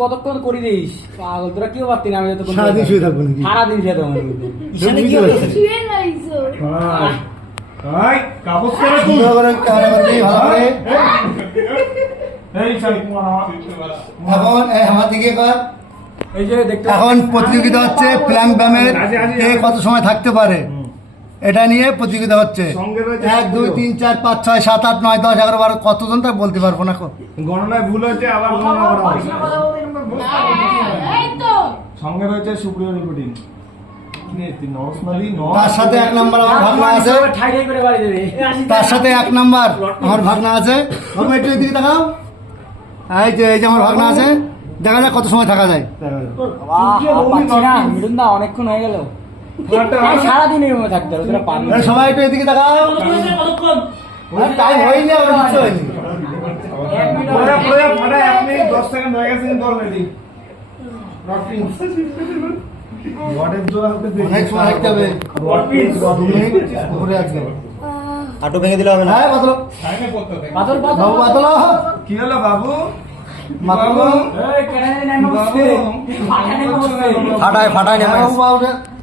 কতক্ষণ করি দিস পাগল তোরা কেউ পারতি না আমি সারাদিন শুয়ে থাকবো নাকি? সারাদিন শুয়ে থাকবো এখন প্রতিযোগিতা হচ্ছে প্ল্যাঙ্ক ব্যায়ামের কে কত সময় থাকতে পারে এটা নিয়ে প্রতিযোগিতা হচ্ছে। 1 2 3 4 5 6 7 8 9 10 11 12 কতজন তা বলতে পারবো না। গণনায় ভুল হয়েছে, আবার গণনা করা হবে। সঙ্গে রয়েছে সুপ্রিয় রিপোর্টিং। তার সাথে 1 নাম্বার আমার ভাগনা আছে, তার সাথে 1 নাম্বার আমার ভাগনা আছে। বাবু একটু এদিকে দেখাও। এই যে আমার ভাগনা আছে, দেখা যাক কত সময় থাকা যায়। অনেকক্ষণ হয়ে গেল, সারাদিন এরকম থাকতে হবে তোরা পারবি। সবাই একটু এদিকে দেখাও। টাইম হয়নি, আমার কিছু হয়নি। 10 সেকেন্ড হয়ে গেছে কিন্তু অলরেডি। ওয়াটের জোড়া হতে দেখি অনেক সময় রাখতে হবে। আটু ভেঙে দিলে হবে না। হ্যাঁ বাদল, বাবু বাদল কি হলো বাবু? বাবু ফাটায় ফাটায় নেমে বাবু বাবু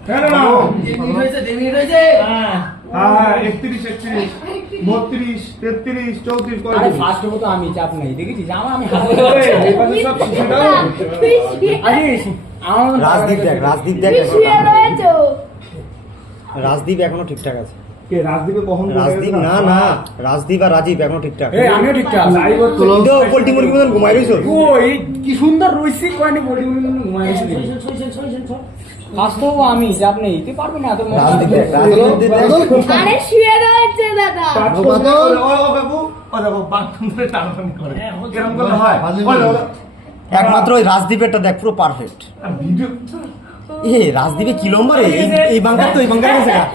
কেন না? 31 31 32 33 34 কয় আরে দিন? ফার্স্ট হবো তো আমি, চাপ নেই। দেখেছিস আমি এই পাশে সব শিশু দাও। রাজদীপ দেখ, রাজদীপ দেখ, রাজদীপ এখনো ঠিকঠাক আছে। কে রাজদীপে কখন রাজদীপ না না, রাজদীপ আর রাজীব এখনো ঠিকঠাক। আমিও ঠিকঠাক লাইভ হচ্ছে। কিন্তু পোল্ট্রি মুরগি মতন ঘুমাই রইছো। ওই কি সুন্দর রইছি কয়নি বডি ঘুমাই গেছে। ফার্স্ট হবো আমি, চাপ নেই। তুই পারবি না তোর রাজদীপ দেখ, রাজদীপ দেখ। আরে শুয়ে রয়েছে দাদা। ও বাবু, ও দেখো বাথরুম ধরে টানাটানি করে। কেরম করলে হয়? একমাত্র ওই রাজদীপেরটা দেখ, পুরো পারফেক্ট। ভিডিও রাজদীপে কি লম্বা রে, এই বাঙ্কার তো এই বাঙ্কার গেছে না।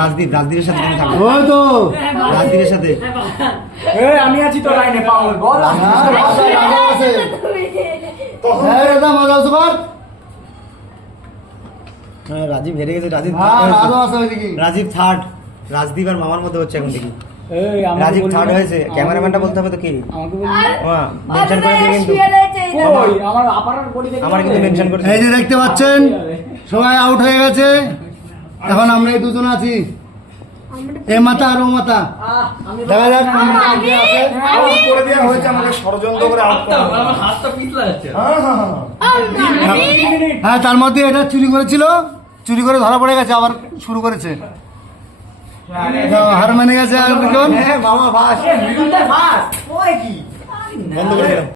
রাজদীপের সাথে তুমি থাকো। ওই তো রাজদীপের সাথে আমি আছি তো লাইনে, পাগল বল। আছে। হ্যাঁ দাদা মজা আছে বল। রাজীব হেরে গেছে। রাজীব হ্যাঁ আরো আছে ওইদিকে। রাজীব থার্ড, রাজদীপ আর মামার মধ্যে হচ্ছে এখন দেখি। আমাকে রাজীব বলবি থার্ড না। হয়েছে, ক্যামেরাম্যানটা বলতে হবে তো কি? আমাকে বলবি না। হ্যাঁ মেনশন করে দিয়ে কিন্তু শুয়ে রয়েছে। ওই আমার আপারার বডি দেখে আমার কিন্তু মেনশন করেছে। এই যে দেখতে পাচ্ছেন সবাই আউট হয়ে গেছে। এখন আমরা এই দুজন আছি, এ মাথা আর ও মাথা। দেখা যাক কোন মাথা কে আছে। আউট করে দেওয়া হয়েছে, আমাকে ষড়যন্ত্র করে আউট করা হয়েছে। আমার হাতটা পিছলা যাচ্ছে। হ্যাঁ তার মধ্যে এটা চুরি করেছিল, চুরি করে ধরা পড়ে গেছে, আবার শুরু করেছে। হার মানে গেছে আর দুজন। মামা ভাস ভাস ওই কি বন্ধ করে দিলাম।